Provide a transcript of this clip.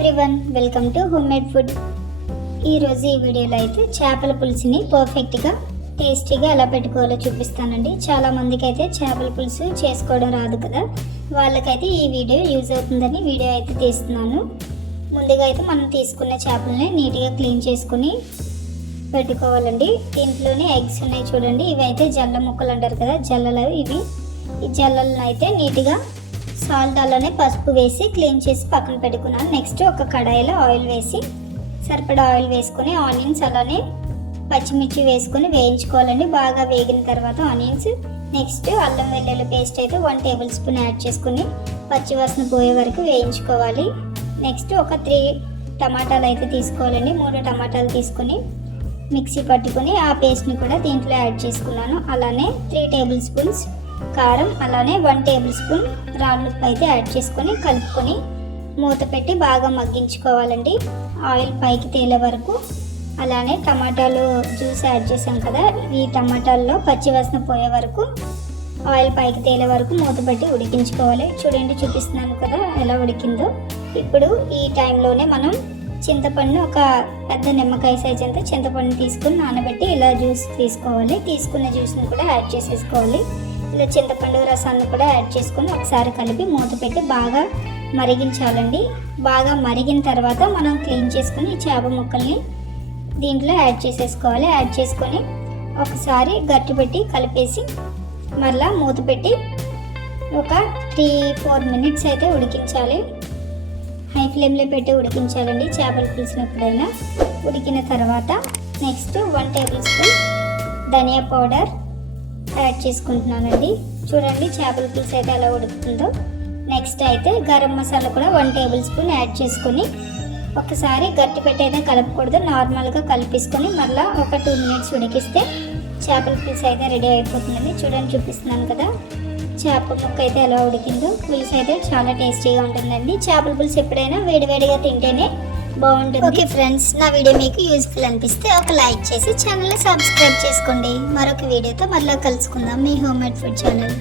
Everyone, welcome to home made food. ఈరోజు ఈ వీడియోలో అయితే చేపల పులుసుని పర్ఫెక్ట్గా టేస్టీగా ఎలా పెట్టుకోవాలో చూపిస్తానండి. చాలామందికి అయితే చేపల పులుసు చేసుకోవడం రాదు కదా, వాళ్ళకైతే ఈ వీడియో యూజ్ అవుతుందని వీడియో అయితే తీస్తున్నాను. ముందుగా అయితే మనం తీసుకున్న చేపలని నీట్గా క్లీన్ చేసుకుని పెట్టుకోవాలండి. దీంట్లోనే ఎగ్స్ ఉన్నాయి చూడండి, ఇవి అయితే జల్ల ముక్కలు అంటారు కదా, జల్లలు ఇవి. ఈ జల్లలను అయితే నీట్గా సాల్ట్ అలానే పసుపు వేసి క్లీన్ చేసి పక్కన పెట్టుకున్నాను. నెక్స్ట్ ఒక కడాయిలో ఆయిల్ వేసి సరిపడా ఆయిల్ వేసుకొని ఆనియన్స్ అలానే పచ్చిమిర్చి వేసుకొని వేయించుకోవాలండి. బాగా వేగిన తర్వాత ఆనియన్స్, నెక్స్ట్ అల్లం వెల్లుల్లి పేస్ట్ అయితే 1 టేబుల్ స్పూన్ యాడ్ చేసుకుని పచ్చివాసన పోయే వరకు వేయించుకోవాలి. నెక్స్ట్ ఒక 3 టమాటాలు అయితే తీసుకోవాలండి. 3 టమాటాలు తీసుకొని మిక్సీ పట్టుకొని ఆ పేస్ట్ని కూడా దీంట్లో యాడ్ చేసుకున్నాను. అలానే 3 టేబుల్ స్పూన్స్ కారం, అలానే 1 టేబుల్ స్పూన్ రాళ్ళుప్పు అయితే యాడ్ చేసుకొని కలుపుకొని మూత పెట్టి బాగా మగ్గించుకోవాలండి, ఆయిల్ పైకి తేలే వరకు. అలానే టమాటాలు జ్యూస్ యాడ్ చేసాం కదా, ఈ టమాటాల్లో పచ్చివాసన పోయే వరకు ఆయిల్ పైకి తేలే వరకు మూత పెట్టి ఉడికించుకోవాలి. చూడండి, చూపిస్తున్నాను కదా ఎలా ఉడికిందో. ఇప్పుడు ఈ టైంలోనే మనం చింతపండు, ఒక పెద్ద నిమ్మకాయ సైజ్ అంతా చింతపండు తీసుకుని నానబెట్టి ఇలా జ్యూస్ తీసుకోవాలి. తీసుకున్న జ్యూస్ని కూడా యాడ్ చేసేసుకోవాలి. ఇలా చింతపండు రసాన్ని కూడా యాడ్ చేసుకొని ఒకసారి కలిపి మూత పెట్టి బాగా మరిగించాలండి. బాగా మరిగిన తర్వాత మనం క్లీన్ చేసుకుని చేప ముక్కల్ని దీంట్లో యాడ్ చేసేసుకోవాలి. యాడ్ చేసుకొని ఒకసారి గట్టి పెట్టి కలిపేసి మరలా మూత పెట్టి ఒక 3-4 మినిట్స్ అయితే ఉడికించాలి. హై ఫ్లేమ్లో పెట్టి ఉడికించాలండి చేపల పులుసుని ఎప్పుడైనా. ఉడికిన తర్వాత నెక్స్ట్ 1 టేబుల్ స్పూన్ ధనియా పౌడర్ యాడ్ చేసుకుంటున్నానండి. చూడండి చేపల పులుసు అయితే ఎలా ఉడుకుతుందో. నెక్స్ట్ అయితే గరం మసాలా కూడా 1 టేబుల్ స్పూన్ యాడ్ చేసుకొని ఒకసారి గట్టి పెట్టి అయితే కలపకూడదు, నార్మల్గా కలిపేసుకొని మళ్ళీ ఒక 2 మినిట్స్ ఉడికిస్తే చేపల పులుసు అయితే రెడీ అయిపోతుందండి. చూడండి, చూపిస్తున్నాను కదా చేప ముక్క అయితే ఎలా ఉడికిందో. పులుసు అయితే చాలా టేస్టీగా ఉంటుందండి. చేపల పులుసు ఎప్పుడైనా వేడివేడిగా తింటేనే బాగుంటుంది. ఓకే ఫ్రెండ్స్, నా వీడియో మీకు యూజ్ఫుల్ అనిపిస్తే ఒక లైక్ చేసి ఛానల్ని సబ్స్క్రైబ్ చేసుకోండి. మరొక వీడియోతో మళ్ళీ కలుసుకుందాం. మీ హోమ్ మేడ్ ఫుడ్ ఛానల్.